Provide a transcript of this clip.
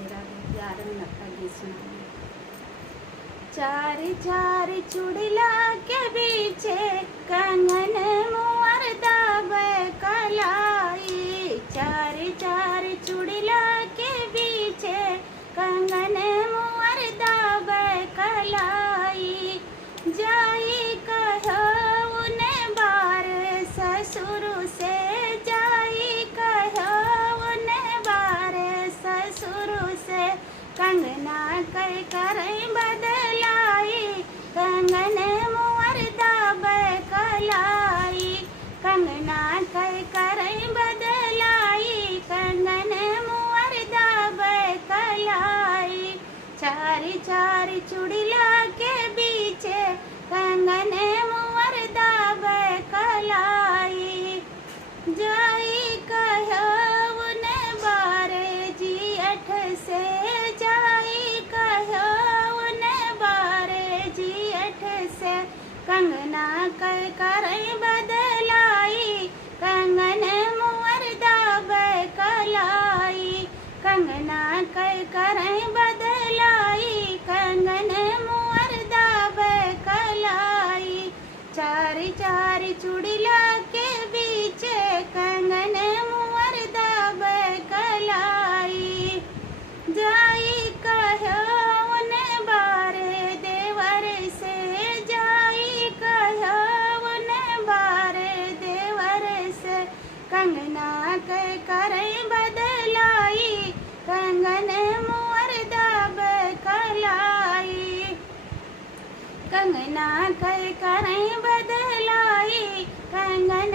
राधे राधे। प्यार में लगता गीत सुनाऊंगी। चार चार चुड़ला के बीचे कंगन मुअर दाबे कलाई। चार चार चुड़ला के बीचे कंगन मुअर दाबे कलाई। जाई कहो उन्हें बार ससुर से, जाई कहो उन्हें बार ससुर से। कंगना कर बदलाई, कंगन मुअर दाबे कलाई। कंगना कर बदलाई, कंगन मुअर दाबे कलाई। चार चार चुड़ला के बीचे कंगन मुअर दाबे कलाई। जाई कहो उन्हें बारे जी अठ से, जाई कहो उन्हें बारे जी अठ से। कंगना कर बदलाई, कंगन मुअर दाबे कलाई। कंगना कर बदलाई, कंगन मुअर दाबे कलाई। चार चार चुड़ला के बीचे कंगन मुअर दाबे कलाई। जाई कहो उन्हें बारे देवर से, जाई कहो उन्हें बारे देवर से। कंगना कर बदलाई, कंगन मुअर दाबे कलाई। कंगना कर बदलाई, कंगन